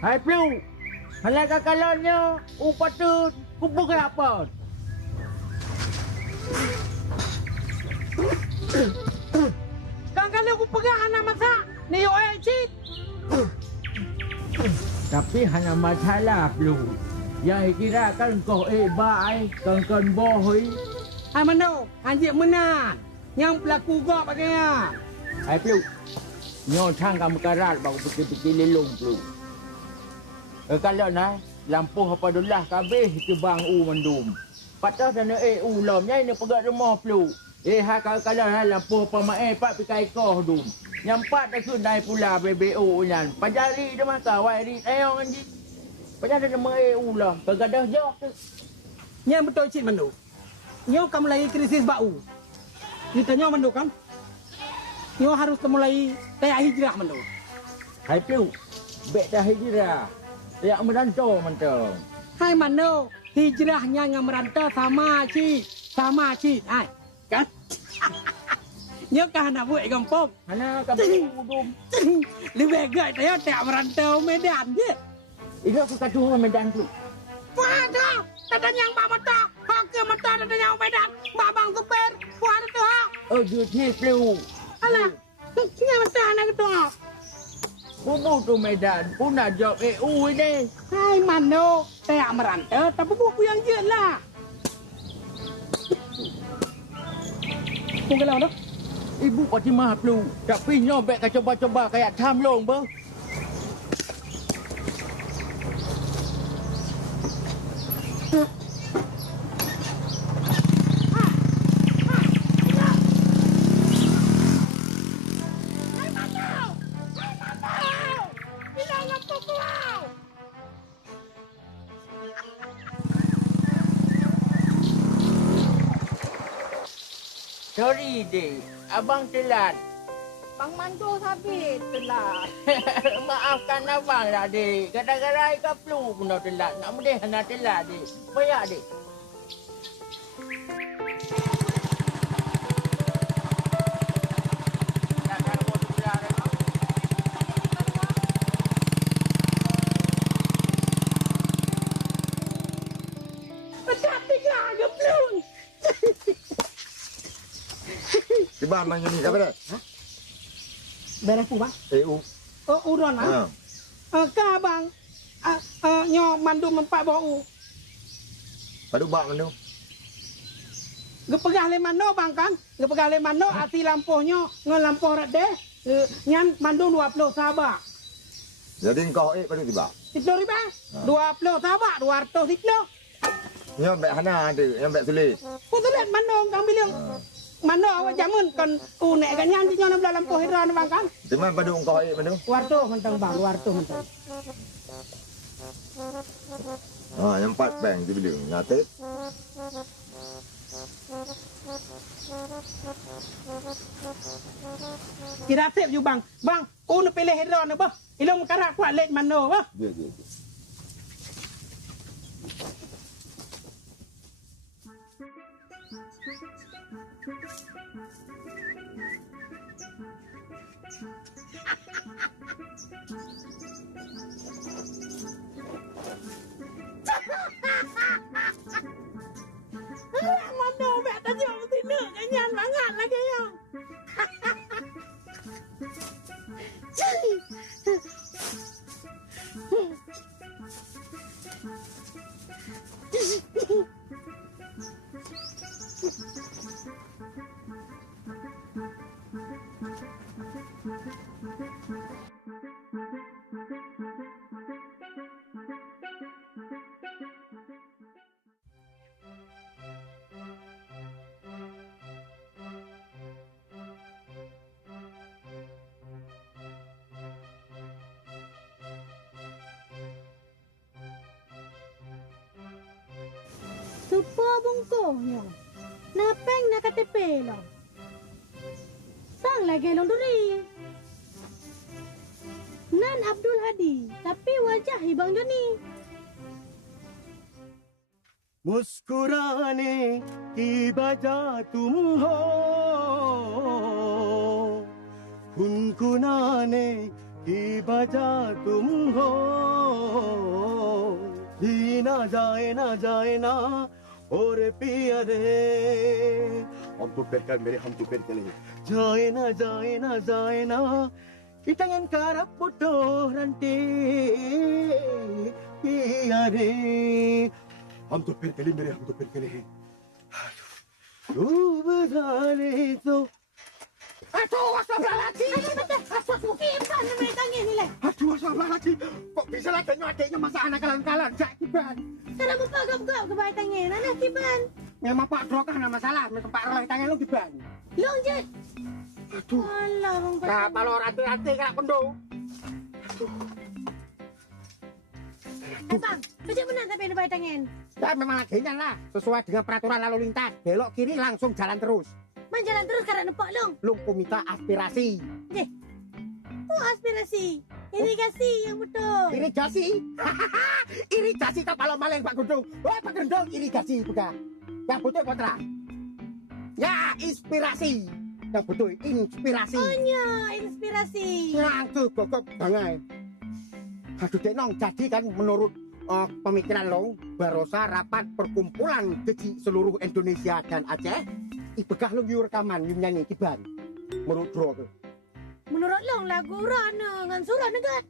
Hai Plu, halai kakalonnya, upatut, kubu kenapa? Kang kalau aku pegang anak masa, ni yo cit. Tapi hanya masalah Plu. Yang kira kan kau baik, kan bohoi. Hai mano, anjing menan. Yang pelaku gok bagainya. Hai Plu, nyo thang kamu karat baru peti-peti lelong Plu. Kalau na, lampu apa dolah kabeh itu bang mendum. Patah sana ulam nyai ni pegat rumah Plu. Kalau na lampu apa mae pak pikai koh dum. Nyampat dah sunai pula BBO nyan. Pajari dah maka wai ri ayong anji. Pajari nama ulam, kegadah jok tu. Yang betul cik mano. Nyo kamu lagi krisis bau. Kita nyo mano kan? Nyo harus mulai kayak hijrah mano. Hai Plu, bek dah hijrah. Ya merantau mentang. Hai mano, hijrahnya yang merantau sama cik. Hai, kan? Nyo kah nak buat gampang? Hana kamu dum. Lebih baik saya tak merantau Medan je. Itu aku kata Medan tu. Waduh, katanya yang mata, hak mata katanya Medan, babang super, puan tu hak. Oh, dia Plu. Alah, ini mata anak tu. Bubu tu Medan, pun nak job EU ini. Hai mano, saya merantau, tapi buku yang je lah. Bukan lah, Ibu Fatimah Plu, tapi nyobek ke coba-coba kayak tamlong ber. Sorry dek, abang telat. Bang Mando sabit telat. Maafkan abang lah dek. Kadang-kadang ikan Plu pun dah telat. Nak mudih nak telat dek. Bayak dek. Tiba macam ni, apa dah? Beres pun bang? EU. Oh, uron ah. Kah bang? Nyo mandu mempak bau. Padu bak mana? Gepegah le mano bang kan? Gepegah le mano ati lampuhnya ngelampuh rade. Nyan mandu 20 sabak. Jadi kau padu tiba. 10 ribu. 20 sabak 200 kilo. Yang bek hana ada, yang bek sulit. Kutulet mano kang bilang. Mano awak jamun kan nek ganyan di nyo belah lampuh hiran bang kan? Di mana padu kau padu? 200 mentang bang, 200 mentang. Yang 4 bank dia bilang, nyata. Kira sip you bang. Bang, nak pilih hiran apa? Ilong karak kuat lek mano apa? Dia. Mano mek tadi orang sini nyanyian banget lagi ya. Supo bungkuhnya. Napeng nak KTP lah. Sang lagi long duri. Nan Abdul Hadi, tapi wajah Bang Joni. मुस्कुराने की वजह तुम हो, गुनगुनाने की वजह तुम हो, जी ना जाए ना और पिया रे, हम तो पेर कर मेरे हम तो पेर चले जाए ना kita ingin karap bodoh nanti पिया रे, हम तो पेर कली मेरे हम तो पेर कली डूब जाने तो Aduh, astagfirullahaladzim. Apa kipan na may tangin nila? Aduh, astagfirullahaladzim. Kok bisa lagi adiknya masa anak kalan-kalan? Jak kiban. Sana mo pagap-gap ka ba tangin? Anak kipan? Memang Pak Drokah na masalah. Memang Pak Roy tangan lu kiban. Long jet. Aduh. Alah, bang Kapa lo rantai-rantai kena kondo. Bang, macam mana tapi na ba tangin? Ya memang lagi lah. Sesuai dengan peraturan lalu lintas. Belok kiri langsung jalan terus. Manjalan terus karena nampak long. Long komita aspirasi. Oh, aspirasi. Irigasi yang betul. Irigasi? Irigasi kapal maleng Pak Gendong. Wah, Pak Gendong irigasi bukan. Yang betul kontra. Ya, inspirasi. Yang betul inspirasi. Oh, nya, inspirasi. Yang tuh gogok bangai. Aduh, Denong, jadi kan menurut pemikiran Long, Barosa rapat perkumpulan keji seluruh Indonesia dan Aceh. Ibegah Long yu rekaman, yu nyanyi kiban. Menurut Dro tuh. Menurut long lagu Rana dengan surah negat.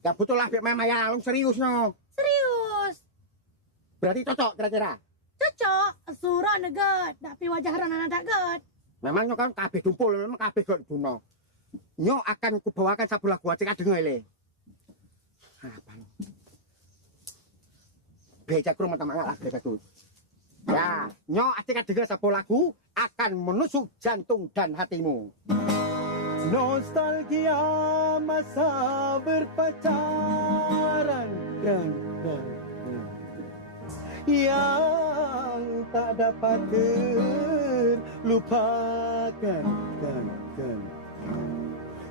Ya betul lah, Bik Mama ya, Long serius no. Serius. Berarti cocok kira-kira. Cocok. Surah negat. Tapi wajah Rana tak gat. Memangnya kan kabeh dumpul, memang kabeh gak guna. Nyo akan kubawakan sabu lagu Aceh kadeng le. Apa lo? Becak kurang mata-mata lah, becak tuh. Ya, nyo Aceh kadeng sabu lagu akan menusuk jantung dan hatimu. nostalgia masa berpacaran yang tak dapat terlupakan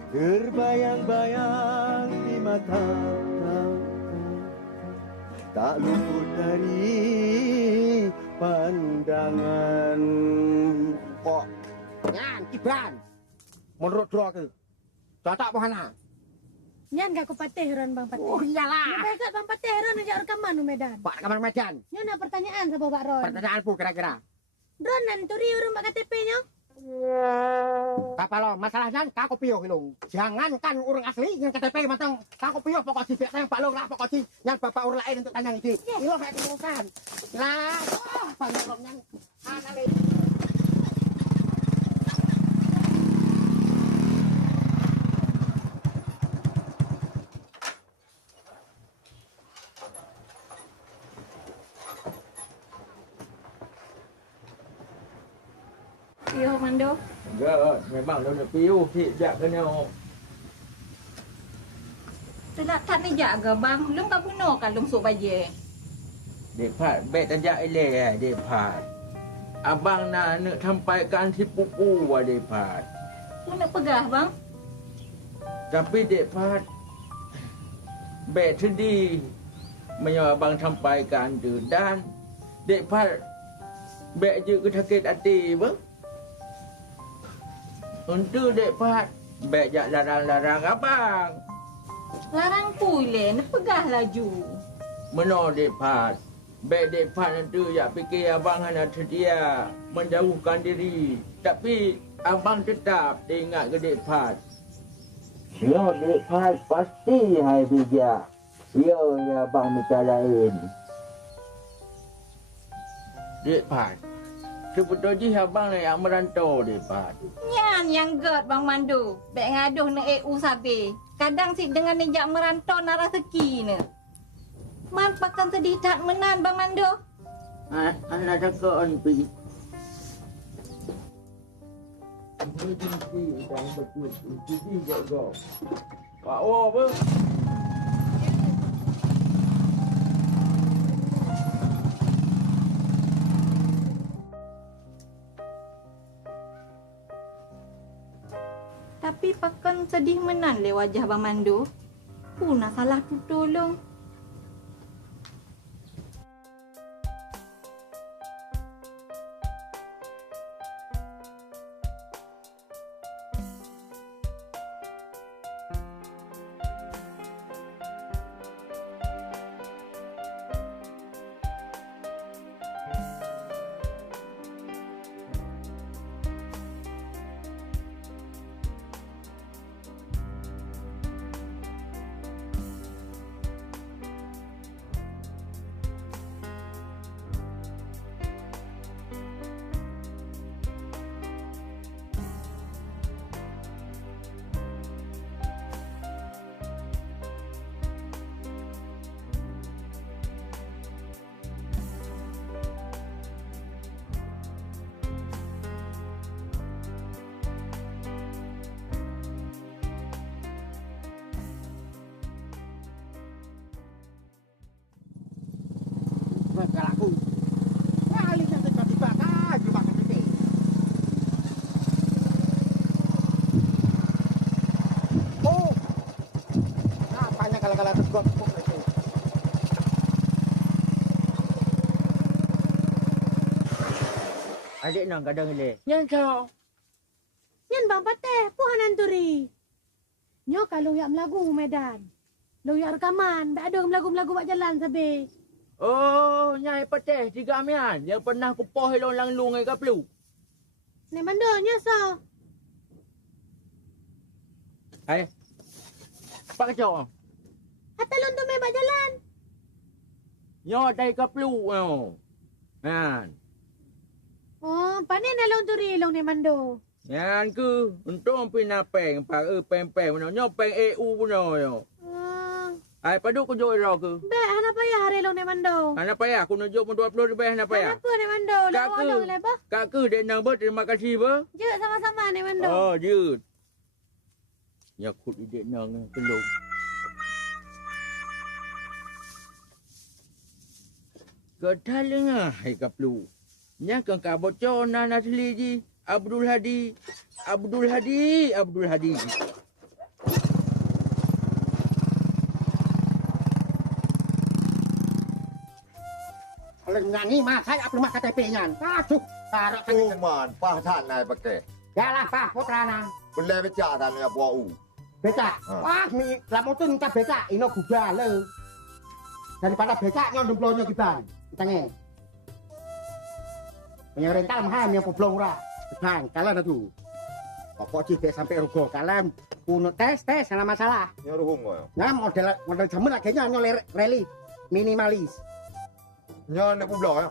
terbayang-bayang di mata, tak luput dari pandangan. Kok nyan kiban menurut Dro ke cocok pohana. Nyan gak kupatih Ron Bang Patih. Oh iyalah. Baik Bang Patih Ron ajak rekaman di Medan. Pak kamar Medan. Nyan ada pertanyaan sama Pak Ron. Pertanyaanku kira-kira. Ron nanturi urung Pak KTP-nya. Apa lo masalahnya kako piyo hilung. Jangankan orang asli yang KTP matang kako piyo pokok si biasa yang Pak Long lah pokok si yang bapak orang lain untuk tanya ini. Ilo kayak urusan. Lah, banyak orang yang analis. Yo Mando. Enggak, memang dah piu tidak kena. Telak tak ni jaga bang, lung tak bunuh kan lung sok baje. Depat bet tajak ele depat. Abang nak sampaikan si pupu wa depat. Lung nak pegah bang. Tapi depat bet sedih menyo abang sampaikan tu dan depat bet je ke sakit hati bang. Untuk depat bet jak larang-larang abang. Larang pule, nak pegah laju. Menor depat. Bet depat nanti jak fikir abang hanya sedia menjauhkan diri. Tapi abang tetap ingat ke depat. Ya depat pasti hai bijak. Ya abang minta lain. Depat. Sebetulnya abang yang merantau depat. Nyan yang gerd bang Mandu. Bek ngaduh nak EU sabi. Kadang si dengan nejak merantau nak rezeki ni. Man pakan sedih tak menan bang Mandu. Anak cakap on pi. Emergency dan betul. Jadi gak. Pak Wo apa? Tapi pakan sedih menan le wajah bang Mandu. Puna salah tu tolong. Galakku. Kali yang tiba-tiba kan jumpa KTP. Oh. Apanya kalau tegot kok itu. Adik nang kadang ni. Nyan kau. Nyan bang pateh, puhanan turi. Nyo kalau yak melagu Medan. Lo yak rekaman, tak ada melagu-melagu buat jalan sabe. Oh, nyai pateh tiga amian yang pernah kupoh long lang lungai ka pelu. Nek mandanya so. Hai. Pak kacau. Hatta lon tu buat jalan. Nyo dai ka pelu. Man. Oh, panen along turi long ne mando. Yan ke untung pina peng pa peng mana nyo peng EU puno yo. Ai padu ko jo ro ke. Be hana payah hari long ne mando. Ana payah aku nunjuk mun 20 lebih ana payah. Kenapa ne mando? Lawa long leba. Kak ke dek nang ber terima kasih ber. Je sama-sama ne mando. Oh, jut. Ya khut dek nang kelong. Kedalengah hai kaplu. Nya kan ka bocor na nasli ji. Abdul Hadi. Kalau nyanyi mah saya rumah KTP-nya. Aduh, taruh Kuman, pah tan nai pakai. Yalah Pak Putrana. Boleh becak tan ya buau. Becak. Wah, mi lamutun tak becak, ino kuda le. Daripada becaknya ndumplonyo kiban. Tangen. Punya rental mahal yang poblong ora. Bang, kalian itu. Pokok cibek sampai rugo kalian punya tes sana masalah. Nyoruhung yo. Nah, model jaman lagi nyol relief minimalis. Nyo nak publo ya.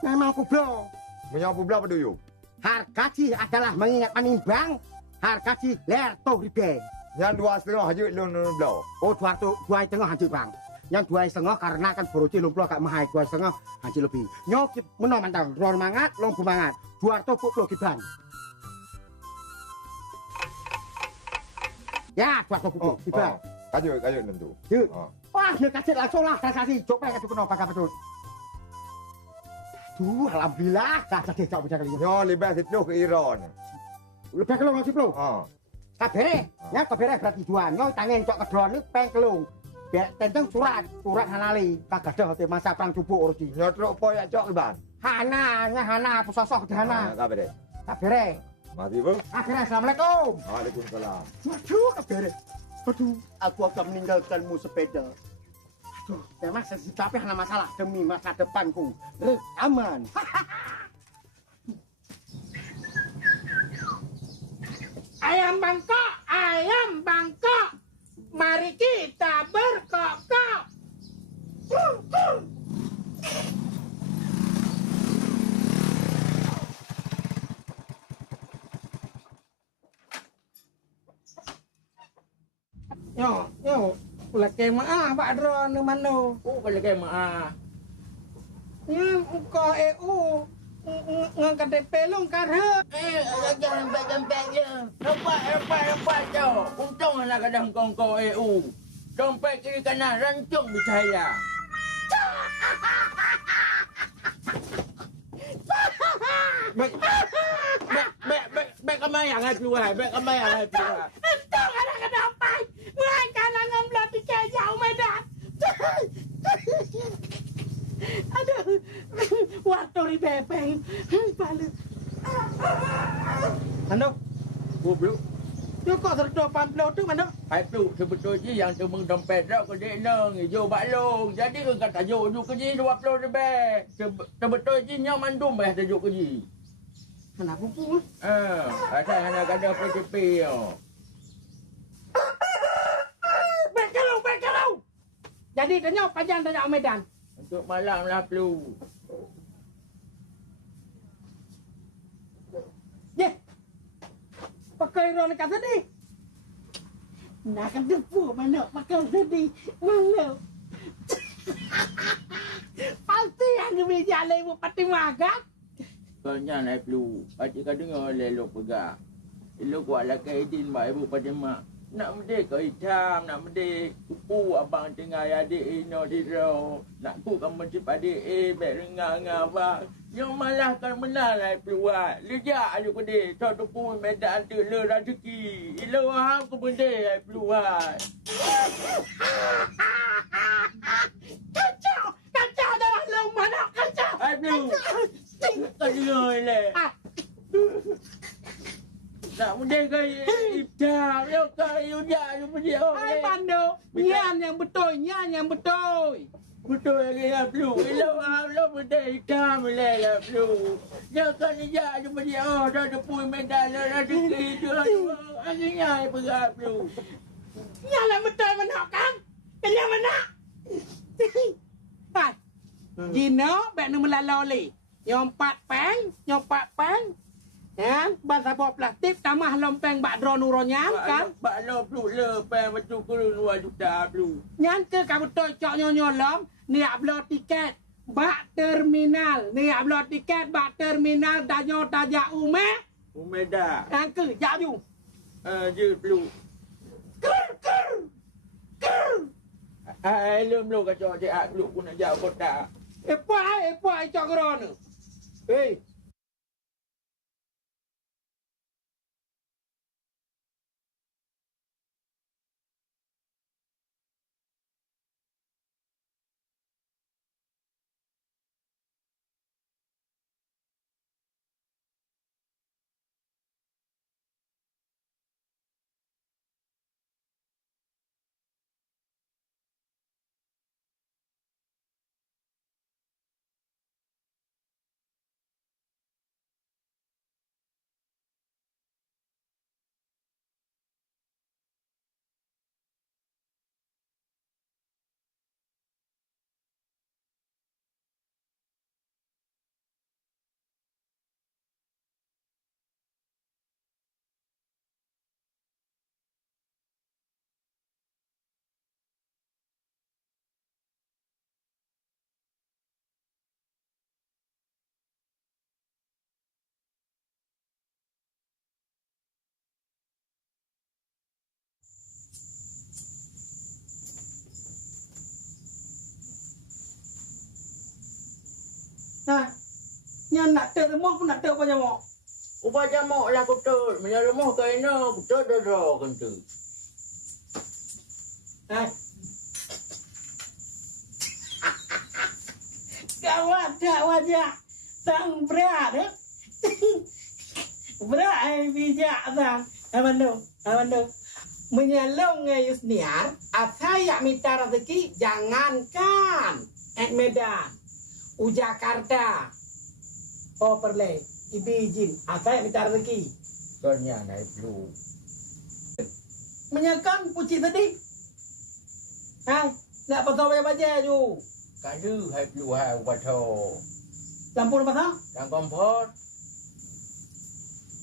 Memang kublo. Menyo publo apa dulu? Harga sih adalah mengingat menimbang harga sih ler toh riben. Yang 2,5 haji lun blo. Oh, 2,5 haji bang. Yang 2,5 karena kan boroji lumplo gak mahal 2,5 haji lebih. Nyokip menang mantang, ron mangat, lombu mangat. 200 puluh kiban. Ya, 200 puluh kiban. Kajut tentu. Yuk. Wah, dia kasih langsung lah transaksi. Coba kasih kena pakai pedut. Aduh, alhamdulillah. Kasih dia jauh kali. Nyo lebih 10 ke Iran. Lebih kelung 10. Kabere, ya kabere berarti dua. Nyo tangen cok kedron ni peng kelung. Biar tentang surat halali. Kagak ada hotel masa perang subuh urusi. Nyo truk poyak cok Iban. Hana, pusosok di Hana. Kabere. Kabere. Mati bu. Akhirnya assalamualaikum. Waalaikumsalam. Waduh, kabere. Aduh, aku akan meninggalkanmu sepeda. Aduh, memang tapi hanya masalah demi masa depanku. Aman. Ayam Bangkok, mari kita berkokok. Yo, lagi maaf Pak Dron ni mana? Lagi maaf. Yang kau EU ngang KTP long karha. Jangan sampai je. Nampak je. Untung anak kadang kongko EU. Dompet kiri kanan rancung bercahaya. Baik kamai yang hai keluar. Untung anak kedapat. Mereka nak ngambil tiket jauh Medan. Aduh, waktu di bebeng. Balik. Mana? Bro. Yo kok terdo pamplo tu mana? Hai tu sebetulnya yang tu dompet dah ke dek nang hijau baklong. Jadi kan kata tajuk ke ji 20 lebih. Sebetulnya nya mandum bah tajuk ke ji. Kenapa pun? Asal anak ada PTP yo. Bekel. Jadi tanya panjang tanya Medan. Untuk malam lah perlu. Ye. Pakai ron kat tadi. Nak depu mana pakai tadi. Malu. Pasti yang meja lebu pati makan. Kau jangan perlu. Pati kau dengar lelok pegang. Elok kuat lah kaidin mak ibu pada mak. Nak merdeka hitam, nak merdeka kupu abang tengah adik ino di ro. Nak ku kan mencip adik bek rengang abang. Yang malah kan menang lah peluat. Lejak aja kode. Tok tupu medan tu le rezeki. Ilo ham ke benda lah peluat. Kacau dalam lomba nak kacau. Hai pelu. Kau dengar lah. Nak merdeka hitam. Yo kau ujak je pergi Hai Mando, nyan yang betul, nyan yang betul. Betul lagi lah pelu. Ilo ham lo benda hitam lah pelu. Yo kau ujak je pergi tok tupu medan le rezeki tu. Akhirnya berat pelu. Nyan yang betul menak kan? Yang mana? Hai. Gino, bek nu melaloli. Nyompat peng. Ya, bahasa bawa plastik tamah lompeng bak drone uronyan kan? Bak lo pelu le pen betul kurun 2 juta pelu. Nyan ke kamu toy cok nyolom ni upload tiket bak terminal. Ni upload tiket bak terminal danyo tajak ume. Umeda. Yang ke jak ju. Je pelu. Ker. Lo kacau dia pelu pun nak jauh kota. Apa cok geron. Hei. Nah, nyan nak ter remah pun nak ter apa jamok. Ubah jamuk lah kutul. Menyala rumah kau ini kutul dah kan tu. Hai. Gawat tak wajah sang berat eh. Berat bijak sang. Abando. Menyalong Yusniar, saya minta rezeki jangankan Medan. Jakarta. Oh perle, ibijin. Saya minta rezeki. Soalnya naik pelu. Menyakan puci tadi. Hai, nak pasal baca ju. Kadu hai pelu hai ubato. Lampu apa sah? Dan kompor.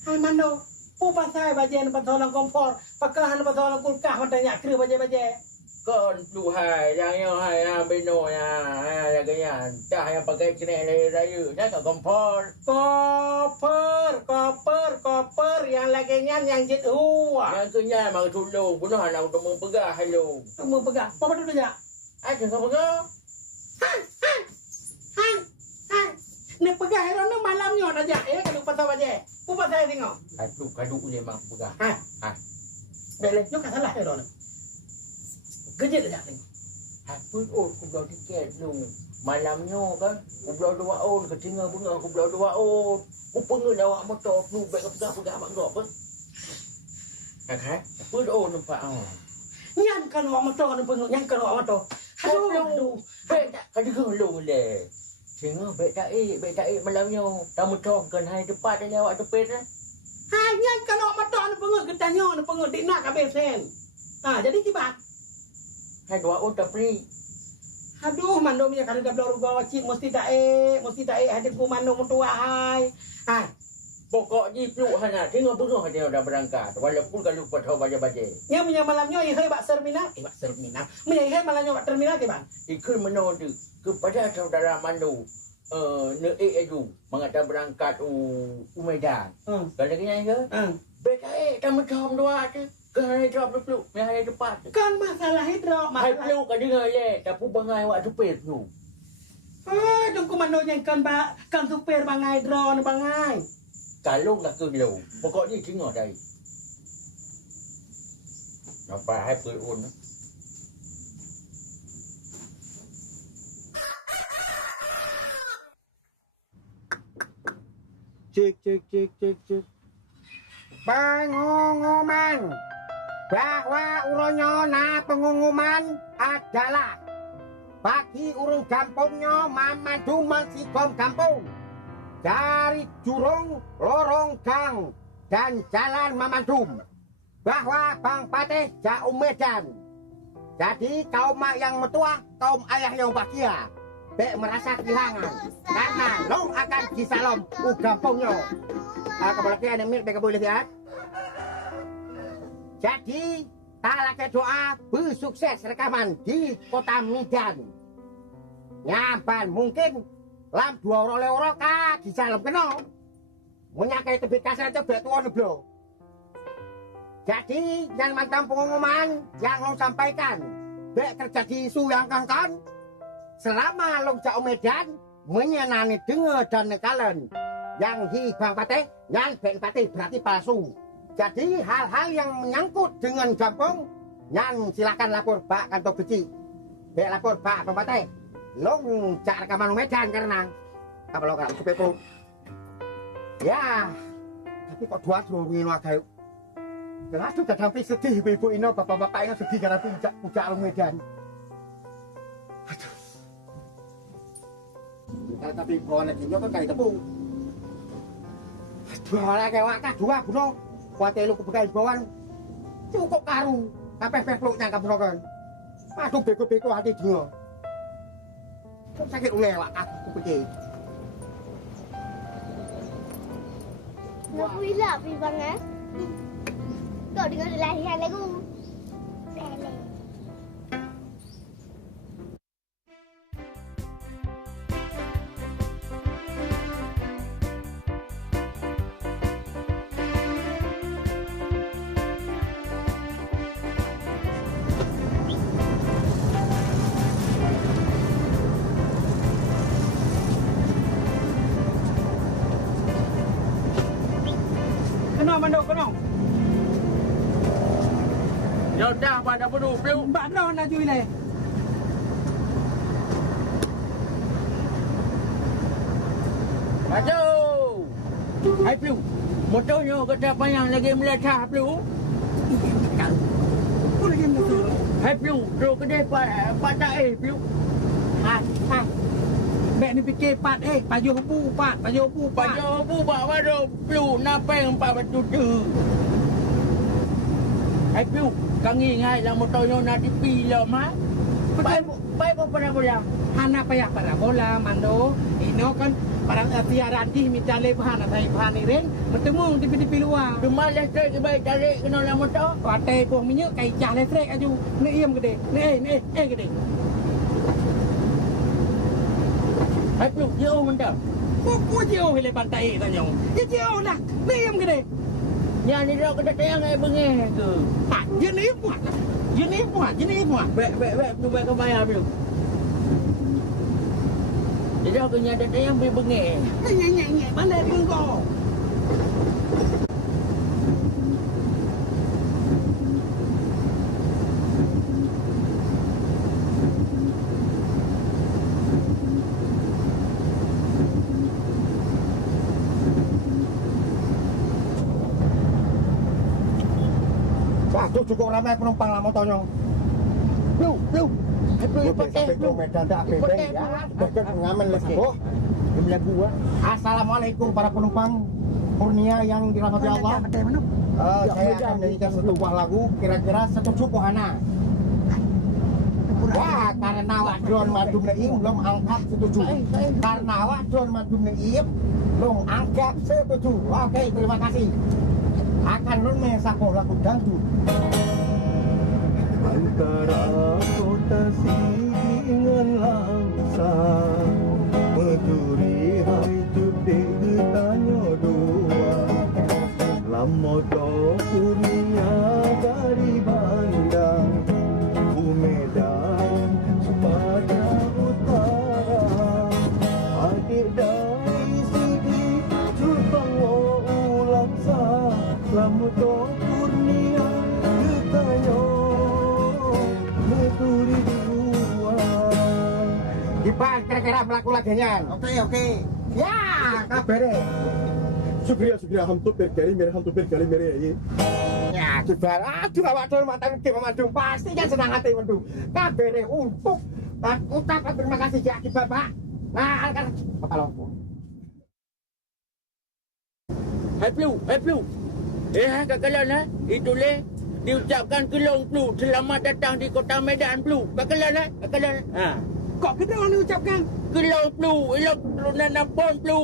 Hai mando. Pu pasal baca nak pasal lang kompor. Pakahan pasal lang kulkah matanya kira baca. Kon pelu hai yang hai beno yang gaya. Dah yang pakai kena raya. Jangan kompor. Koper yang lagi nyan yang jit Yang kenyal mak tolong bunuh anak untuk mempegah hello. Kamu pegang. Apa tu dia? Ada kau pegah? Han. Nak pegang hero ni malamnya aja kalau pasal baca. Pu pasal tengok. Aduh kadu dia mak pegah. Boleh, yo kan salah hero ni. Kejut aja tengok. Apa ku belau tiket lu. Malamnya kan ku belau 2 on ketinggal bunga ku belau 2 on. Ku pengen awak motor lu baik pegang mak gop apa. Kan? Apa on nampak Nyan kan awak motor ni penguk nyan kan awak motor. Aduh. Baik tak kadu lu le. Tengok baik tak malamnya. Tamu motor kan hai depan dia awak tepet dah. Nyan kan awak motor ni penguk getanya ni penguk dik nak habis sen. Jadi kibat. Hai 2 on tapi Aduh, mando punya kalau dah belau ruga wacik mesti tak hadir ku mando mutua hai. Pokok ji peluk hana tengok bengah dia dah berangkat walaupun kalau patau baca-baca. Nya punya malamnya ia bak terminal. Bak terminal. Punya ia malamnya bak terminal ke bang? Ikut menoda kepada saudara Mando itu mengata berangkat Medan. Kalau kena ke? Beta tak macam dua tu. Ke hari drop peluk, ni hari depan. Kan masalah hidro Hai masalah. peluk kan dengar ye, tapi bangai awak supir tu. Tunggu mana yang kan supir bangai hidro ni bangai. Kalau lah ke lo. Pokoknya dengar dari. Nampak hai peluk ni. Cek. Pengumuman bahwa uronyona pengumuman adalah bagi urung kampungnya Mamadu Mansikom kampung dari Jurung, Lorong Gang dan Jalan Mamandum bahwa Bang Patih Jauh Medan. Jadi kaum mak yang metua, kaum ayah yang bahagia Bek merasa kehilangan karena long akan disalom kampungnya. Kemudian ada milik bek boleh lihat. Jadi talak doa bersukses rekaman di kota Medan. Nyampan mungkin lam 2 orang ka disalom kena. Menyakai tebet kasar itu bek tuan blo. Jadi yang mantan pengumuman yang long sampaikan bek terjadi isu yang kan selama long Jauh Medan menyenani dengar dan nekalen yang hi Bang Patih yang Ben Patih berarti palsu. Jadi hal-hal yang menyangkut dengan kampung yang silakan lapor Pak Kantor Beci. Bek lapor Pak Bang Patih. Long cak rekaman Medan karena kalau kalau kepepo. Ya, tapi kok dua ngino agak. Jelas juga sampai sedih ibu-ibu ini, bapak-bapak ini sedih karena puncak Medan. Aduh. Kalau tapi bawa lagi kan kayak tepung. Dua lagi wakah dua buno. Kuat elu kebekai bawaan. Cukup karu. Kapeh peluknya kamu kan. Aduh beko-beko hati dia. Sakit uleh wakah kebekai. Nak pula pergi bang eh. Kau dengar lahiran lagu. Sele. Kena. Ya dah pada penuh peluk. Mbak Ron nak cuy le. Maju. Hai peluk. Motornya kata payang lagi meletah peluk. Apa lagi nak tu? Hai peluk. Terus kedai patah peluk. Ha. Bek ni fikir pat pajuh bu pat. Pajak bu bak baru peluk napeng 4 batu tu. Hai peluk. Kang ingat lah motornya nak dipilom ha. Baik pun pernah bola. Hana payah para bola mando. Ini kan para tiaran di minta lebahan atau bahan iren bertemu di luar. Rumah listrik ke baik tarik kena lah motor. Patai pun minyak kai jah listrik aju. Ni iem gede. Ni gede. Hai peluk jauh mentah. Kok jauh hele pantai tanya. Ya jauh lah. Ni iem gede. Yang ni dah kena tayang ai bengeh ke. Ah, jenis buat. Baik tu baik ke bayar peluk. Dia dah kena ada tayang pergi bengeh. Nyek. Balik dengan kau. Waduh cukup ramai penumpang lah motornya. Lu. Lu sampai ke Medan tak bebeng ya. Bebeng ngamen lagi. Oh, jumlah gua. Assalamualaikum para penumpang Kurnia yang dirahmati Allah. Saya akan menyanyikan satu buah lagu kira-kira setuju Pohana. Wah, karena wadon madum neim belum angkat setuju. Karena wadon madum neim belum angkat setuju. Oke, terima kasih. Akan nun sapo lagu dangdut. Antara kota Sigi dengan Langsang, mencuri hari cuti tanya dua. Lama dah Kurnia kira melaku lagi nyan. Oke. Ya, kabare. शुक्रिया हम तो फिर कल मेरे ये Ya, sudah. Aduh, awak dhewe mantan ke Mandung pasti kan senang hati Mandung. Kabare untuk ucapan terima kasih ya Bapak. Nah, kan apa lo? Hai Plu. Kakalan itulah diucapkan Kelong Plu. Selamat datang di kota Medan Plu. Kakalan. Kok kita orang diucapkan? Kelong Plu, elok turunan Nampon Plu.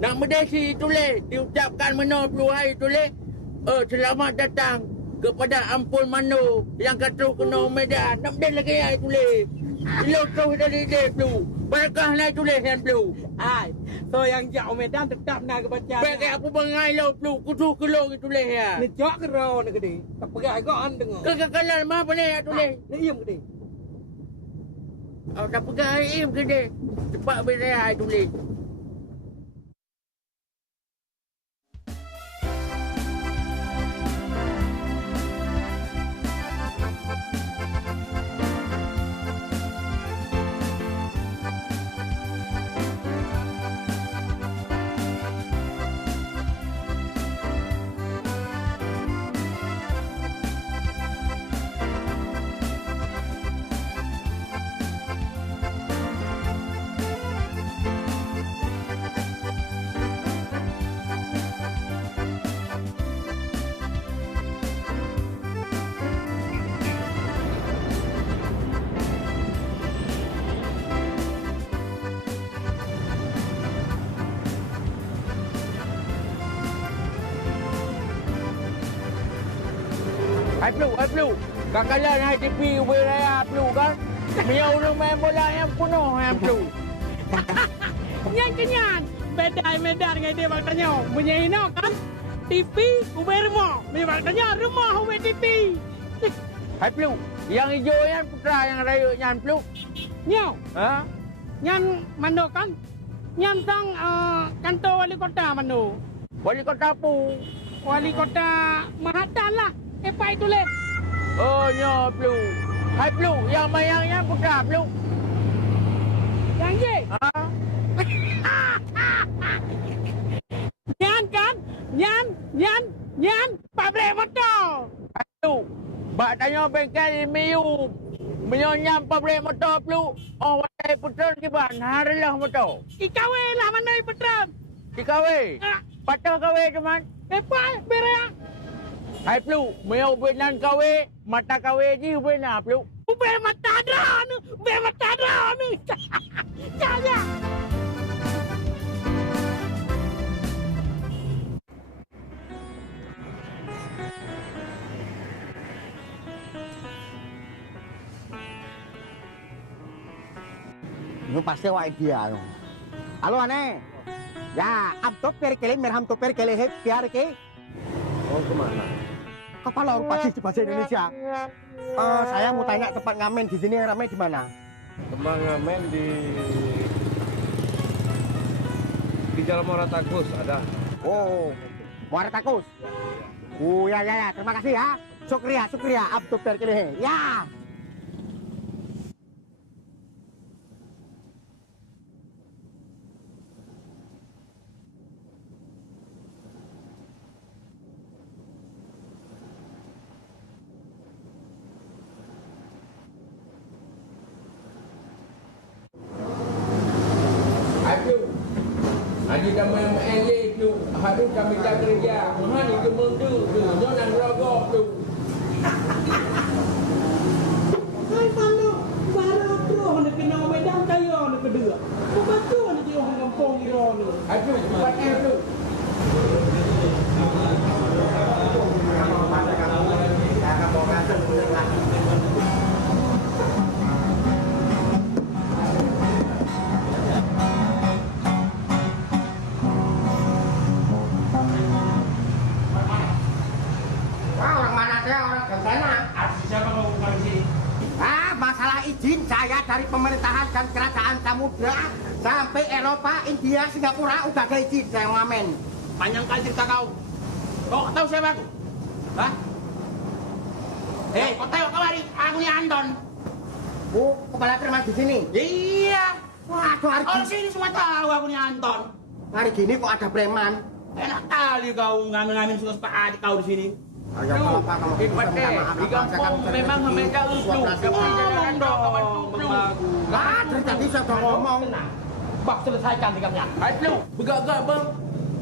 Nama desi itulah diucapkan menol Plu hai itulah. Selamat datang kepada Ampun Mano yang kata kena Medan. Nak benda lagi hai itulah. Elok terus dari dia Plu. Barakah lah itulah yang Plu. Ai, so yang jauh Medan tetap nak kebaca. Baik aku bangai lo Plu. Kutu kelong itulah ya. Ni jok ke ro ni gede. Tak pegai kau an dengar. Kekakalan mah boleh itulah. Ni iem gede. Dah pegang air ke dia? Cepat berai tulis. Hai Plu. Kakalan hai TV Wiraya Plu kan? Miau lu main bola yang penuh yang Plu. Nyan kenyan. Bedai Medan dengan dia bang tanya. Menyaino kan? TV Ubermo. Ni bang tanya rumah Uber TV. Hai Plu. Yang hijau yang putra yang raya yang Plu. Nyau. Ha? Nyan Mando kan? Nyan sang kantor wali kota Mando. Wali kota apa? Wali kota Mahatan lah. Apa itu le? Oh, nyo Plu. Hai Plu, yang mayangnya putra Plu. Yang ye? Ha? Nyan kan? Nyan. Pabrik motor. Hai Plu. Bak tanya bengkel Miu. Menyonyam pabrik motor Plu. Oh, wadai putra kiban. Harilah motor. Ikawe lah mana petram. Dikawe. Patah kawe cuman. Apa? Berea. Hai Plu, mau benan kawe, mata kawe je benar Plu. Ube mata dah ni. Jaya. Ini pasti awak dia. Halo aneh. Ya, am to perkele merham to perkele he pyar ke. Oh kemana? Kepala orang pasti di bahasa Indonesia. Saya mau tanya tempat ngamen di sini yang ramai di mana? Tempat ngamen di Jalan Muara Takus ada. Oh, Muara Takus. Oh ya. Terima kasih ya. Syukriya. Abdul Perkele. Ya. Haji kami mengajar tu, harus kami tak kerja. Mahani kemeng tu, nonang rogok tu. Hai Mando. Baru terus nak kena Medan kaya nak kedua. Bukan tu nak dia orang kampung ira ni. Aduh, cepat tu. Masalah izin saya dari pemerintahan dan kerajaan Samudra sampai Eropa, India, Singapura udah ada izin saya ngamen. Panjang kali cerita kau. Kau tahu siapa aku? Hah? Kau tahu kau hari? Aku ni Andon. Oh, kepala firman di sini. Iya. Waduh, Orang sini semua tahu aku nih Anton. hari gini kok ada preman? Enak kali kau ngambil-ngambil suka-suka adik kau di sini. Ayo kalau Pak, kalau Eh, bisa Pak minta Teh, maaf, di Pak, saya kan kampung memang rezeki, mereka suap uslu. rezeki. Ngomong dong, Ah, dari tadi saya udah ngomong. Bak selesaikan sikapnya. Hai Plu, begak-gak bang.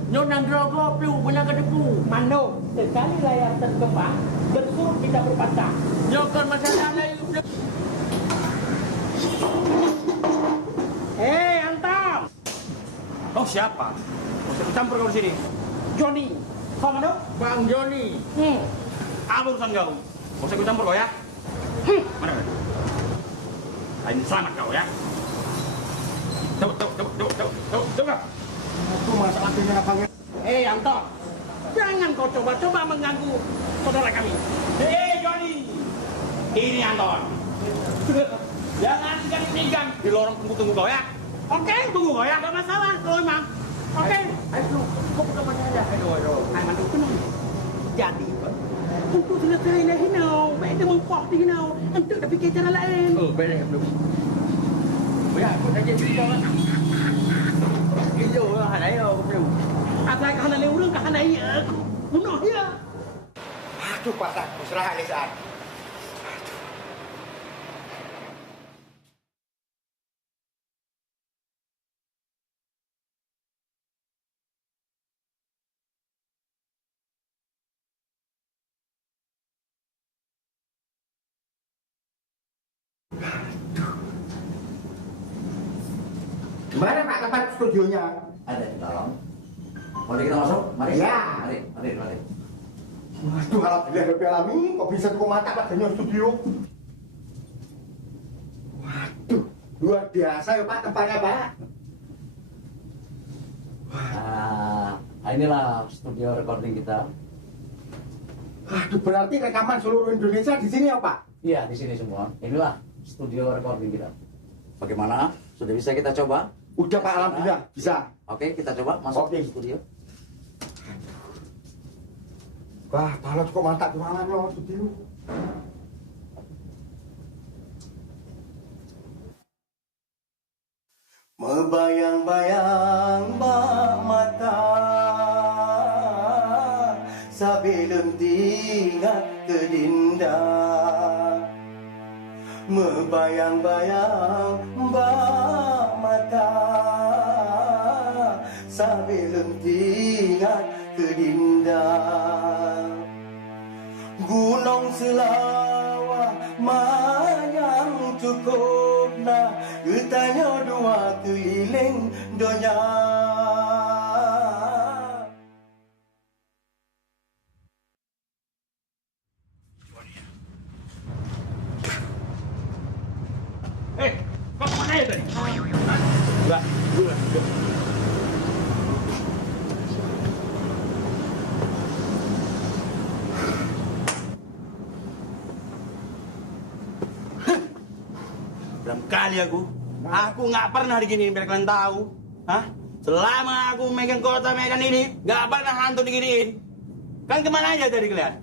Nyonang drogo Plu, benar ke depu. Mano, sekali layar terkembang, bersuruh kita berpatah. Nyokan masalah lain Plu. Hei, Antam. Oh, siapa? Usah campur kau di sini. Johnny. Kau Mano? Bang Joni. Apa urusan kau? Usah ikut campur kau ya. Mana? Ini selamat kau ya. Coba. Itu masalahnya abangnya. Hei, Anton. Jangan kau coba-coba mengganggu saudara kami. Hei, Johnny. Ini Anton. Jangan digang di lorong tunggu-tunggu kau ya. Oke, tunggu kau ya. Gak masalah kalau memang. Oke. Hai Plu, kau bukan masalah. Aduh. Hai, mandu kenal. Jadi, untuk selesai lah hinau. Baik dia mempok di hinau. Untuk dah fikir cara lain. Oh, beres Plu. Ya, aku dah jadi kawan. Iyo, hai ayo Plu. Asal kahana leurung, kahana iya. Bunuh ya. Aduh, Pak, tak berserah lisan. Gimana Pak tempat studionya? Ada di dalam. Boleh kita masuk? Mari. Ya. Mari. Waduh, alhamdulillah Rabbil Alamin, kok bisa tuku mata Pak Danyo studio? Waduh, luar biasa ya Pak tempatnya Pak. Inilah studio recording kita. Waduh, berarti rekaman seluruh Indonesia di sini ya Pak? Iya, di sini semua. Inilah studio recording kita. Bagaimana? Sudah bisa kita coba? Udah Pak, alhamdulillah bisa. Oke, kita coba masuk Oke. ke studio. Wah, balon kok mantap gimana loh studio? Membayang-bayang bak mata sebelum tinggal ke dinda. Membayang-bayang bak mata sebelum tinggal ke dinda. Gunung Selawah manyang cukup nah getanya dua keliling donya. Kau kemana ya tadi? Enggak. Dalam kali aku nggak pernah diginiin biar kalian tahu. Hah? Selama aku megang kota Medan ini, nggak pernah hantu diginiin. Kan kemana aja tadi kalian?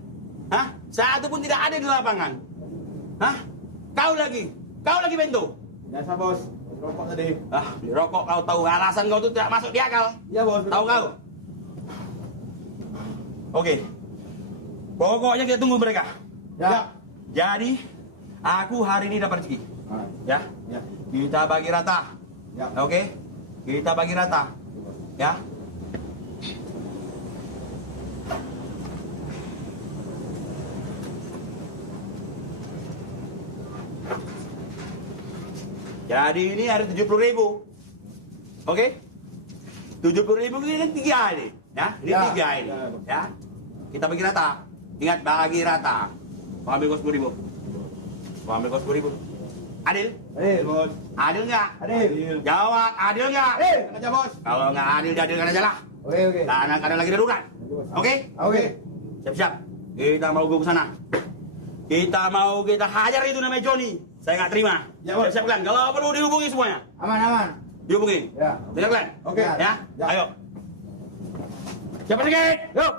Hah? Satu pun tidak ada di lapangan. Hah? Kau lagi Bento. Biasa bos, rokok tadi. Ah, beli rokok kau tahu alasan kau tuh tidak masuk di akal. Iya bos. Tahu kau? Oke. Pokoknya kita tunggu mereka. Ya. Jadi, aku hari ini dapat rezeki. Ya. Ya. Kita bagi rata. Ya. Oke? Kita bagi rata. Ya. Jadi ini ada 70.000. Oke? 70.000 ini kan 3 ini. Ya, ini Ya. 3 ini. Ya, Ya. Kita bagi rata. Ingat bagi rata. Kau ambil kau 10.000. Kau ambil kau 10.000. Adil? Bos. Adil nggak? Adil. Jawab, adil nggak? Kan aja bos. Kalau nggak adil, diadilkan aja lah. Oke. Karena kadang lagi darurat. Oke? Oke. Siap-siap. Kita mau go ke sana. Kita hajar itu namanya Johnny. Saya nggak terima. Ya, Bos. Siap-siap kalian. Kalau perlu dihubungi semuanya. Aman. Dihubungin. Ya. Siap kalian? Oke. Ya? Ya. Ayo. Siapa sedikit? Yuk.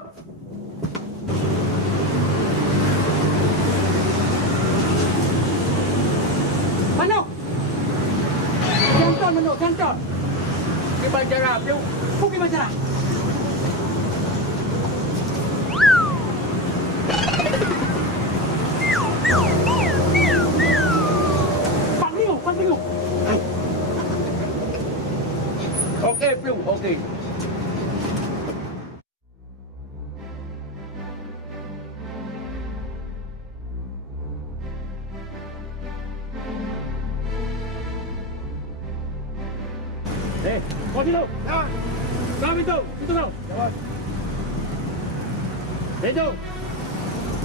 Mano? Jangan Ano, santot. Gimana cara, Blue? Bagaimana cara? Panggil. Okey, Blue, okey. Kau situ. Kau pintu kau. Itu.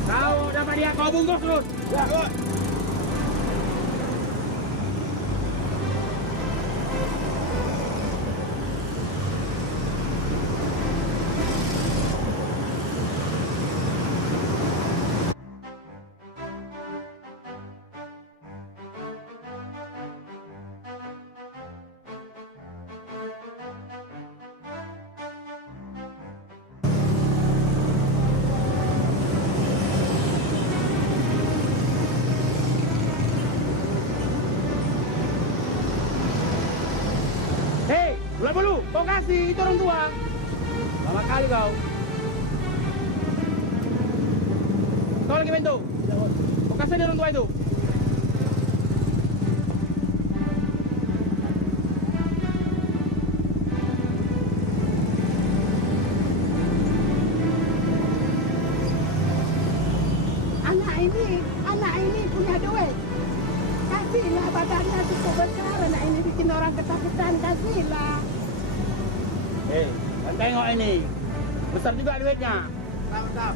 Kau dapat dia, kau bungkus terus. Ya, bos. Hei, ulah dulu. Kau kasih itu orang tua. Lama kali kau. Kau lagi pintu. Kau kasih dia orang tua itu. Anak ini punya duit. Kasihlah badannya cukup besar. Anak ini bikin orang ketakutan. Kasihlah. Hei, kan tengok ini. Besar juga duitnya. Mantap.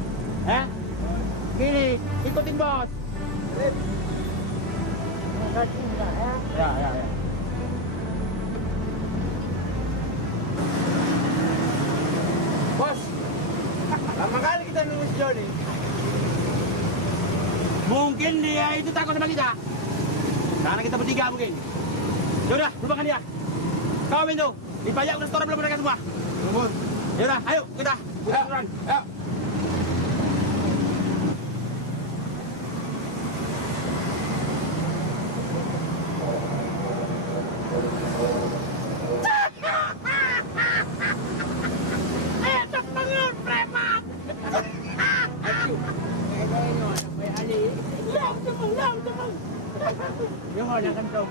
Gini, ikutin bos. Ya. Bos. Lama kali kita nunggu sejauh ini. Mungkin dia itu takut sama kita. Karena kita bertiga mungkin. Yaudah, lupakan dia. Kau pintu. Dipajak restoran belum mereka semua. Bos. Yaudah, ayo kita. Ya. Ya. Jangan jangan tahu.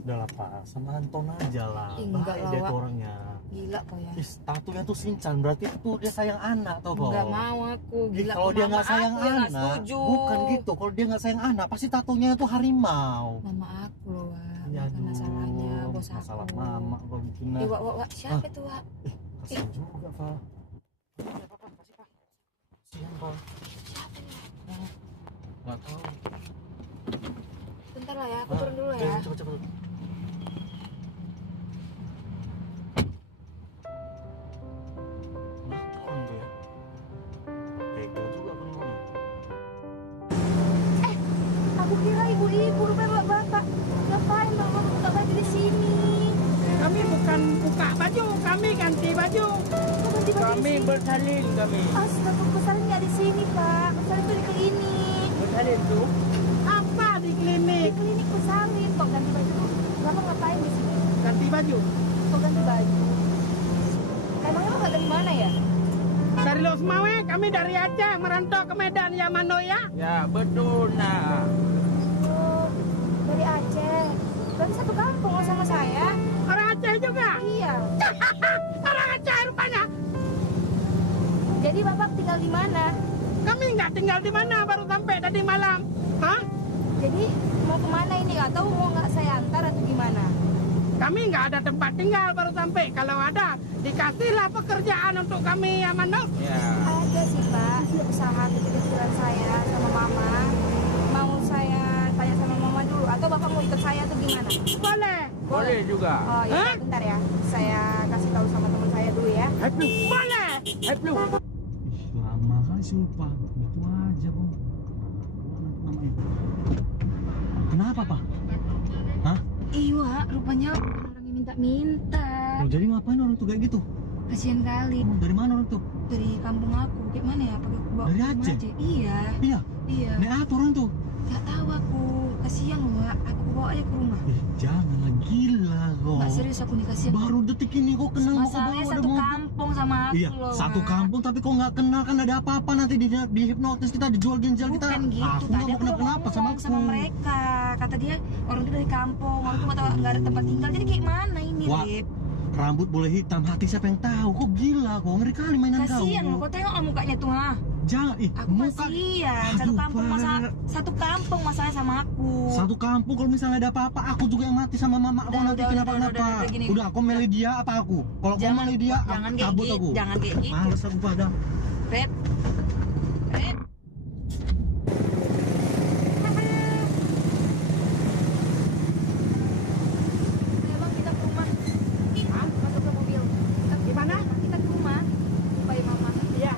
Udahlah Pak, sama Anton aja lah. Enggak Baik lah, dia Wak. tuh orangnya. Gila kau ya. Tatunya tuh Shinchan, berarti tuh dia sayang anak tau kok. Enggak mau aku. Gila Kalau dia nggak sayang aku yang nggak anak, setuju. bukan gitu. Kalau dia nggak sayang anak, pasti tatunya tuh harimau. Mama aku loh, Wak. Ya Bukan masalahnya, bos aku. masalah mama gua bikinnya. Wak, siapa tuh, Wak? Kasian juga, Pak. Kasian, Pak. Siapa nih, Wak? Nggak tahu. Bentar lah ya, aku turun dulu ya. Cepet. Orang tuh ya. Tega juga aku nih. Aku kira ibu-ibu rupanya bapak. Ngapain bapak buka baju di sini? Kami bukan buka baju, kami ganti baju. Kok ganti baju Kami di sini? bersalin kami. Astaga, bersalin nggak di sini, Pak. Bersalin tuh di klinik. Bersalin tuh. Apa di Di klinik? klinik bersalin. Kok ganti baju? Bapak ngapain di sini? Ganti baju. Kok ganti baju? Emangnya bapak dari mana ya? Dari Los Mawe, kami dari Aceh merantau ke Medan ya Mano ya. Ya betul nak. Oh, dari Aceh. Berarti satu kampung oh, sama saya. Orang Aceh juga. Iya. Orang Aceh rupanya. Jadi bapak tinggal di mana? Kami nggak tinggal di mana, baru sampai tadi malam. Hah? Jadi mau kemana ini? Nggak tahu mau nggak saya antar atau gimana? Kami nggak ada tempat tinggal, baru sampai. Kalau ada, dikasihlah pekerjaan untuk kami ya Mano. Ya. Ada sih Pak, usaha kecil-kecilan saya sama Mama. Mau saya tanya sama Mama dulu atau Bapak mau ikut saya atau gimana? Boleh. Boleh juga. Oh iya, bentar ya. Saya kasih tahu sama teman saya dulu ya. Boleh. Lama kali sih lupa. Itu aja, Bang. Namanya. Kenapa, Pak? Hah? Iya, rupanya orang yang minta-minta. Oh, jadi ngapain orang tuh kayak gitu? Kasian kali. Oh, dari mana orang tuh? Dari kampung aku. Kayak mana ya? Pakai bawa Dari ke rumah Aceh? aja. Iya. Iya. Iya. Naik apa orang tuh? Gak tahu aku. Kasian loh, Wak. Aku bawa aja ke rumah. Janganlah, gila kok. Nggak serius aku nih, kasian. Baru detik ini kok kenal kok Masalahnya bawa satu ada mobil. kampung sama aku Iya, loh. satu Wak. kampung tapi kok nggak kenal kan ada apa-apa nanti di hipnotis kita dijual ginjal kita. Bukan gitu, Aku nggak mau kenapa-kenapa sama aku. sama mereka. Kata dia orang itu dari kampung, orang itu nggak ada tempat tinggal. Jadi kayak mana ini, Wah, Rip? rambut boleh hitam, hati siapa yang tahu? Kok gila kok, ngeri kali mainan kau. Kasian loh, kau tengok lah mukanya tuh, ha. Jangan, Aku kasihan. Satu Aduh, kampung satu kampung masalahnya sama aku. Satu kampung kalau misalnya ada apa-apa, aku juga yang mati sama mama aku nanti kenapa-napa. Udah, kau milih dia apa aku? Kalau kau milih dia, jangan kayak cabut gitu. aku. Jangan kayak gitu. Males aku pada. Rip. Rip. Ayo bang, kita ke rumah. Masuk ke mobil. Gimana? Kita ke rumah. Supaya mama. Iya.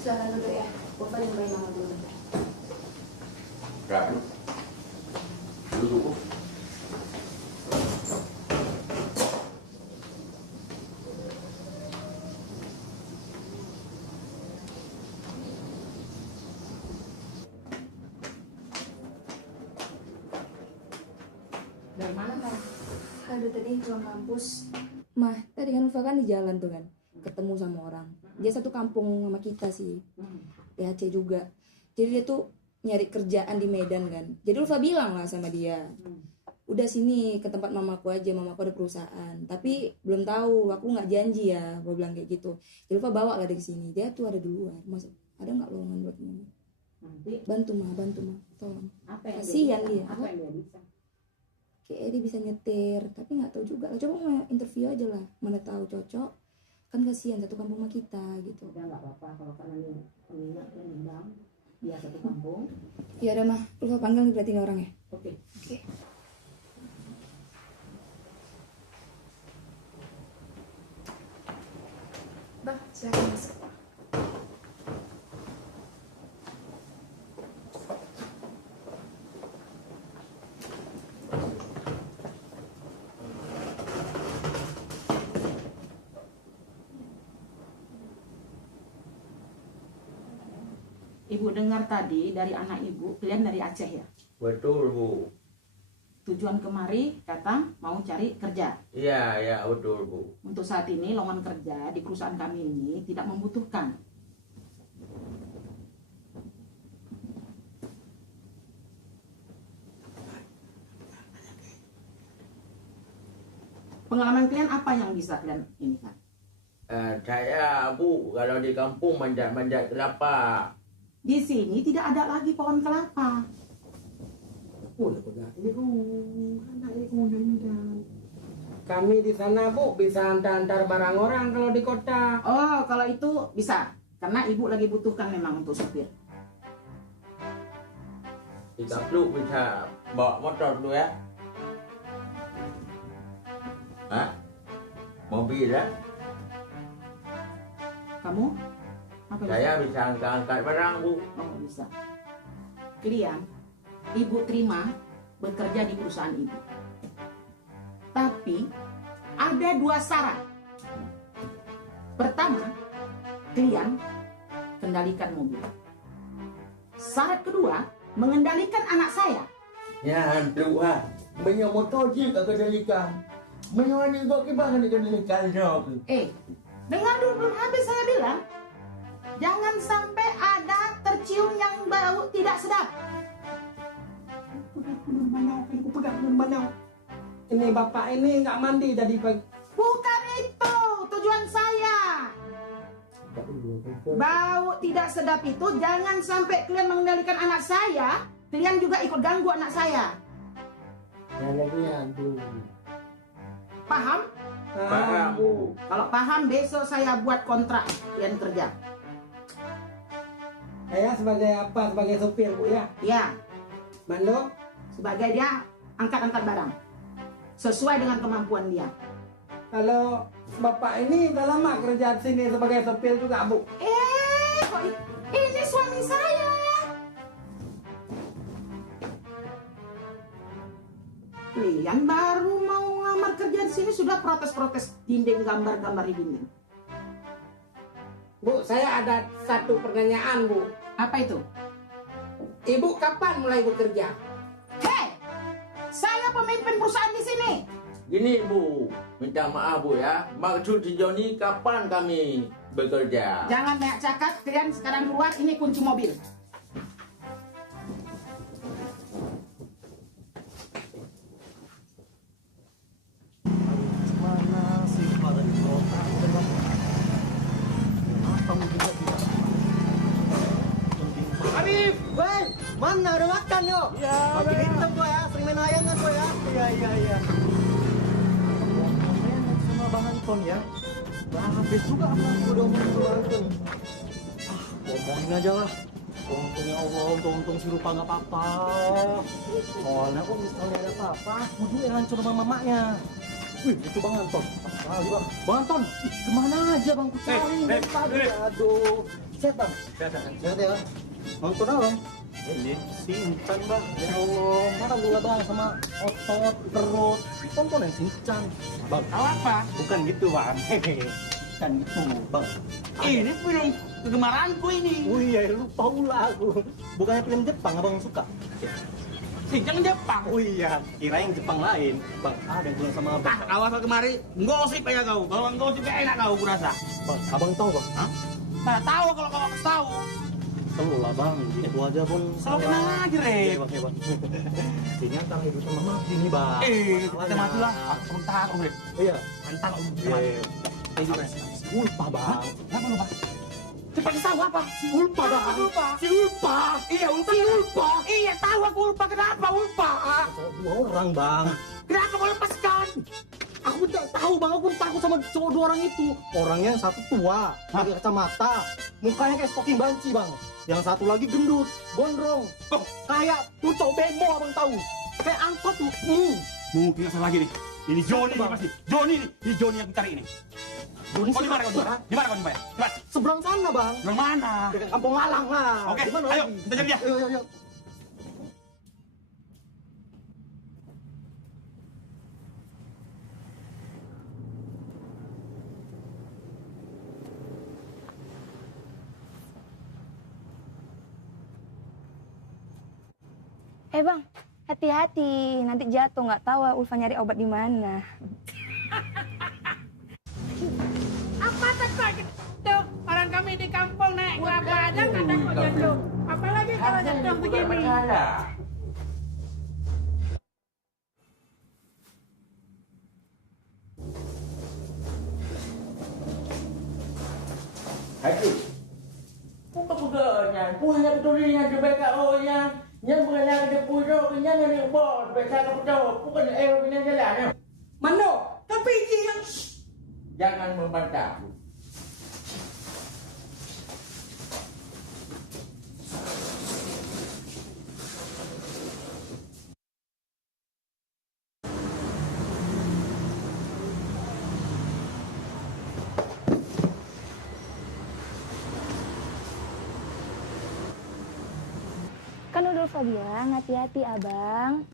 Silakan duduk ya. Bapak nyobain mama dulu. Rapi. Duduk. Dari mana, Mah? Aduh, tadi pulang kampus. Mah, tadi kan Ulfa kan di jalan tuh kan. Ketemu sama orang. Dia satu kampung sama kita sih. Di Aceh juga. Jadi dia tuh nyari kerjaan di Medan kan. Jadi Ulfa bilang lah sama dia. Udah sini ke tempat mamaku aja, mamaku ada perusahaan. Tapi belum tahu, aku nggak janji ya. Gue bilang kayak gitu. Jadi Ulfa bawa lah dari sini. Dia tuh ada di luar. Mas, ada nggak lowongan buat mama? Bantu mah, tolong. Kasihan dia. Apa yang dia bisa? Kayaknya dia bisa nyetir, tapi nggak tahu juga. Coba mau interview aja lah, mana tahu cocok. Kan kasihan satu kampung sama kita gitu. Udah nggak apa-apa kalau karena ini pengingat kan undang dia satu kampung. Ya udah mah, lu panggil nih berarti ini orang ya. Oke. Oke. Bah, silakan masuk. Ibu dengar tadi dari anak ibu, kalian dari Aceh ya? Betul, Bu. Tujuan kemari datang mau cari kerja. Iya, ya, betul, Bu. Untuk saat ini lowongan kerja di perusahaan kami ini tidak membutuhkan. Pengalaman kalian apa yang bisa kalian ini kan? Saya, Bu, kalau di kampung manjat-manjat kelapa. Di sini tidak ada lagi pohon kelapa. Kami di sana Bu bisa antar-antar barang orang kalau di kota. Oh, kalau itu bisa. Karena ibu lagi butuhkan memang untuk supir. Kita perlu bisa bawa motor dulu ya. Hah? Mobil ya? Kamu? Apa Saya bisa angkat-angkat barang, Bu. Oh, bisa. Kalian, ibu terima bekerja di perusahaan ibu. Tapi ada 2 syarat. Pertama, kalian kendalikan mobil. Syarat kedua, mengendalikan anak saya. Ya, hantu ah. Banyak motor juga kendalikan. Banyak ni kau kibang ni kendalikan jauh. Dengar dulu, belum habis saya bilang. Jangan sampai ada tercium yang bau tidak sedap. Ini bapak ini nggak mandi tadi pagi. Bukan itu tujuan saya. Bau tidak sedap itu jangan sampai kalian mengendalikan anak saya. Kalian juga ikut ganggu anak saya. Paham? Paham, Bu. Kalau paham, besok saya buat kontrak kalian kerja. Saya sebagai apa? Sebagai sopir, Bu ya? Ya. Mando? Sebagai dia angkat-angkat barang. Sesuai dengan kemampuan dia. Kalau bapak ini udah lama kerja di sini sebagai sopir juga, Bu. Kok ini suami saya. Kalian baru mau ngelamar kerja di sini sudah protes-protes dinding, gambar-gambar di dinding. Bu, saya ada satu pertanyaan, Bu. Apa itu? Ibu kapan mulai bekerja? Hei, saya pemimpin perusahaan di sini. Gini Bu, minta maaf Bu ya. Maksud sejauh ini kapan kami bekerja? Jangan banyak cakap, kalian sekarang keluar, ini kunci mobil. Mana sih pada di kota? Apa mungkin Arif, weh, mana udah makan yo? Ya, makin hitam gua ya, sering main layangan gua ya. Iya. Sama Bang Anton ya. Habis juga apa yang udah ngomongin Bang Anton. Ngomongin aja lah. Untungnya Allah, untung si Rupa nggak apa-apa. Soalnya kok misalnya ada apa-apa, kudu yang hancur sama mamanya. Wih, itu Bang Anton. Kali Bang. Bang Anton, kemana aja Bang? Kucari dari tadi. Aduh. Sehat Bang? Sehat ya. Nonton apa Bang? Ini Sinchan Bang. Ya Allah, mana gula Bang sama otot, perut. Tonton yang Sinchan. Bang, tahu apa? Bukan gitu Bang. Bukan gitu Bang. Ini film kegemaranku ini. Oh iya, lu tahu lah aku. Bukannya film Jepang abang suka? Sinchan Jepang. Oh iya, kirain Jepang lain. Bang, ada yang bilang sama abang. Awas kemari, ngosip aja kau. Kalau ngosip gak enak kau kurasa. Bang, abang tahu Bang? Hah? Nah, tahu kalau kau kasih tahu. Selalu lah Bang, itu aja pun. Selalu kenal aja, Re. Iya Bang. Ini antara hidup sama mati nih Bang. Kita mati lah. Aku sebentar, Om. Iya. Mantan Om. Ulpa Bang. Kenapa lupa? Cepat tahu apa? Si Ulpa Bang. Si Ulpa. Iya, Ulpa. Si Ulpa. Iya, tahu aku Ulpa. Kenapa Ulpa? Dua orang Bang. Kenapa kau lepaskan? Aku tidak tahu Bang, aku takut sama cowok 2 orang itu. Orangnya yang satu tua, pakai kacamata, mukanya kayak stocking banci Bang. Yang satu lagi gendut, gondrong, kayak pucuk bemo abang tahu. Kayak angkot tuh. Mungkin nggak salah lagi nih. Ini Joni nih pasti. Joni nih. Ini Joni yang cari ini. Joni di mana kau jumpa? Di mana kau jumpa ya? Cepat. Seberang sana Bang. Seberang mana? Dekat Kampung Malang lah. Oke, Gimana ayo lagi? kita cari dia. Ayo. Bang, hati-hati, nanti jatuh nggak tahu Ulfa nyari obat di mana. Apa tekok itu? Orang kami di kampung naik kelapa aja nggak takut jatuh. Apalagi kalau jatuh begini. Haji, kung kapaganya, buhay na patuloy na sa beka o yan. Yan mga nakada puso, yan na yung bos, beka ka puso, bukan na ewa pinagdala. Mano, tapi dia. Jangan membantah. Kan udah Ulfa bilang hati-hati abang.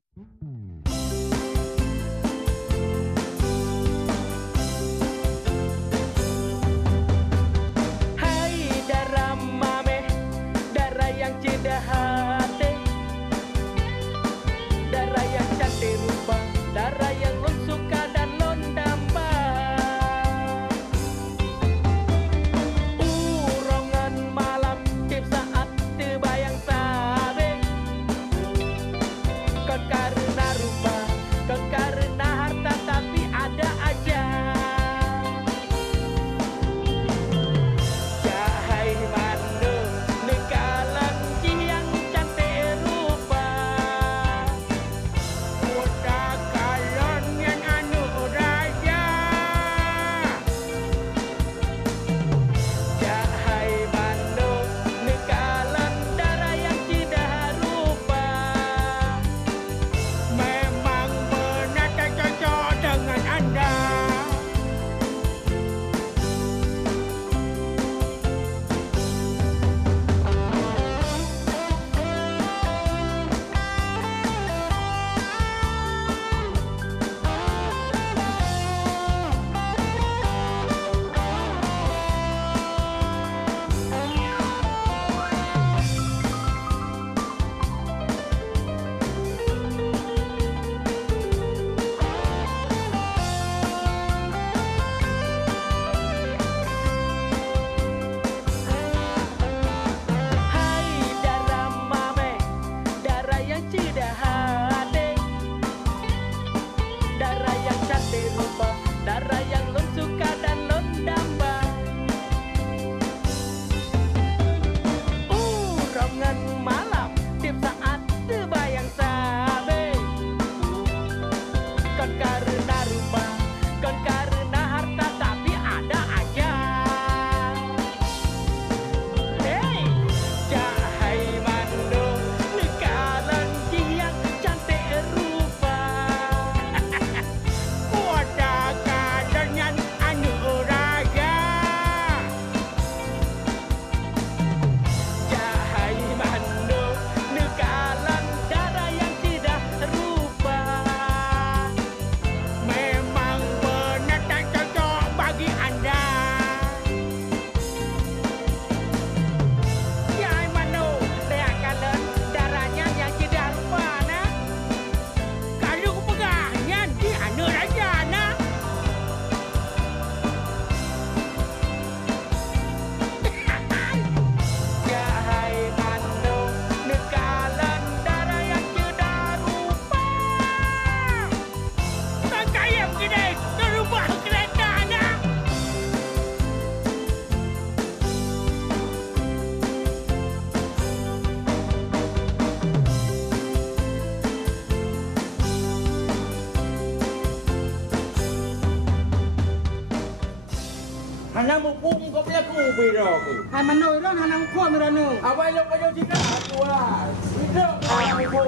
Hana mukum kau pelaku biro aku. Hai manoi ron hanang ko mi rono. Awak elok kau cina aku lah. Hidup aku.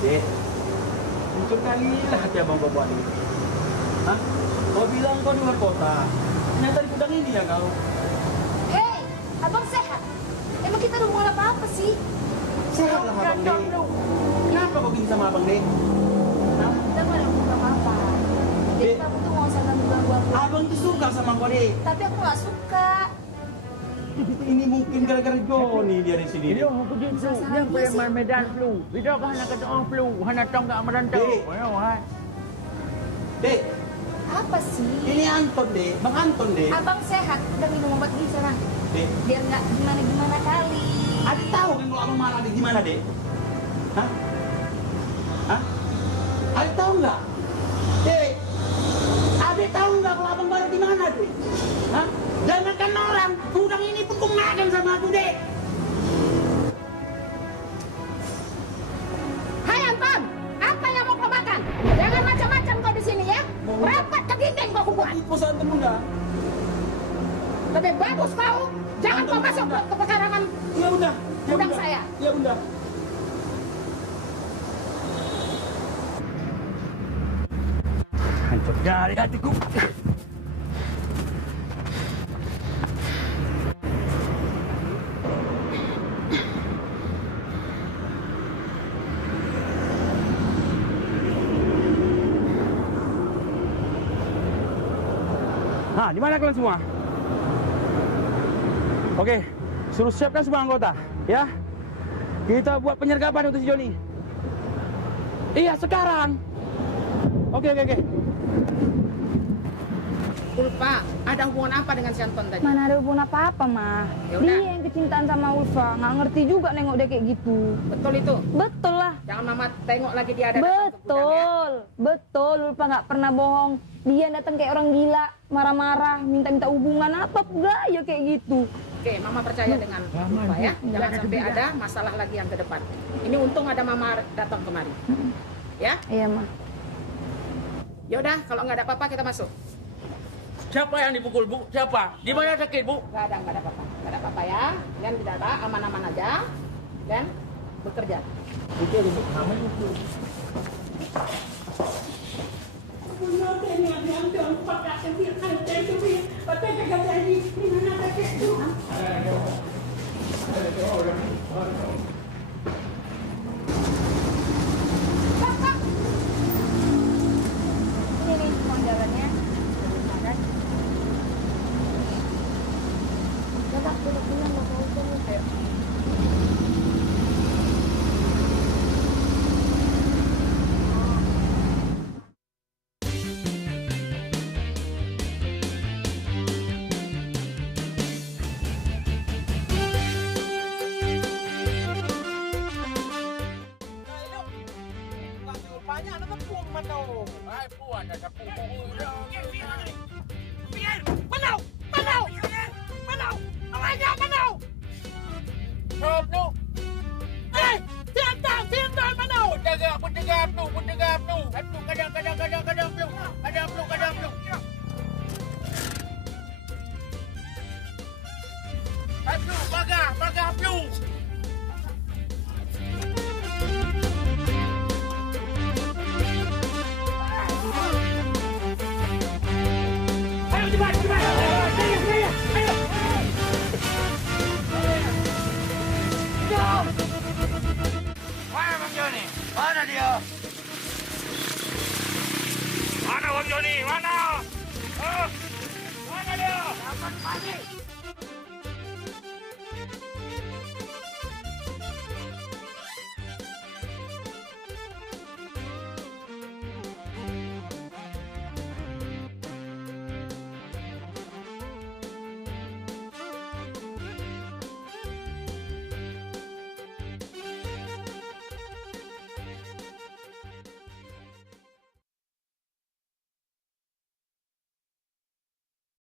Dek, untuk kalilah hati abang kau buat ini. Hah? Kau bilang kau di luar kota. Ternyata di gudang ini ya kau. Hei, abang sehat? Emang kita udah mau apa-apa sih? Sehat lah abang Dek. Kenapa kau gini sama abang Dek? Hah? Kita mau apa-apa. Jadi Dek. kamu tuh nggak usah ganggu-ganggu aku. Abang tuh suka sama kau Dek. Tapi aku nggak suka. Ini mungkin gara-gara Johnny dia di sini. Dia aku pergi flu. Dia pergi main medan flu. Hidup hana kata orang flu. Hana tong tak merantau. Dek. Dek, Apa sih? ini Anton Dek. Bang Anton Dek. Abang sehat, udah minum obat di sana. Dek, Biar nggak gimana-gimana kali. Adik tahu kan kalau abang marah Adik gimana Dek? Hah? Hah? Adik tahu nggak? Dek, Adik tahu nggak kalau abang marah gimana Dek? Hah? Jangankan orang, gudang ini pun kau makan sama aku Dek. Hai Anton, apa yang mau kau makan? Jangan macam-macam kau di sini ya. Rapat ke dinding kau buat. Tipu santan bunda. Lebih bagus kau. Jangan kau masuk ke pekarangan Ya udah. Ya gudang udah. saya. Ya bunda. Hancur dari hatiku. Di mana kalian semua? Oke, suruh siapkan semua anggota, ya. Kita buat penyergapan untuk si Joni. Iya, sekarang. Oke. Ulfa, ada hubungan apa dengan si Anton tadi? Mana ada hubungan apa-apa, mah. Yaudah. Dia yang kecintaan sama Ulfa. Nggak ngerti juga nengok dia kayak gitu. Betul itu. Betul lah. Jangan mama tengok lagi dia ada datang ke gudang, ya. Betul. Ulfa nggak pernah bohong. Dia datang kayak orang gila, marah-marah, minta-minta hubungan apa gaya kayak gitu. Oke, mama percaya dengan Ulfa ya. Jangan sampai ada masalah lagi yang ke depan. Ini untung ada mama datang kemari. Ya? Iya, mah. Yaudah, kalau nggak ada apa-apa kita masuk. Siapa yang dipukul, Bu? Siapa? Di mana sakit, Bu? Nggak ada apa-apa. Nggak ada apa-apa ya. Kalian tidak ada, aman-aman aja. Dan bekerja. Itu ribut nama itu. Ini nih uang jalannya. Coba duduk dulu nggak mau turun. Ayo. Mana dia? Mana Bang Joni? Mana? Mana dia? Dapat mati.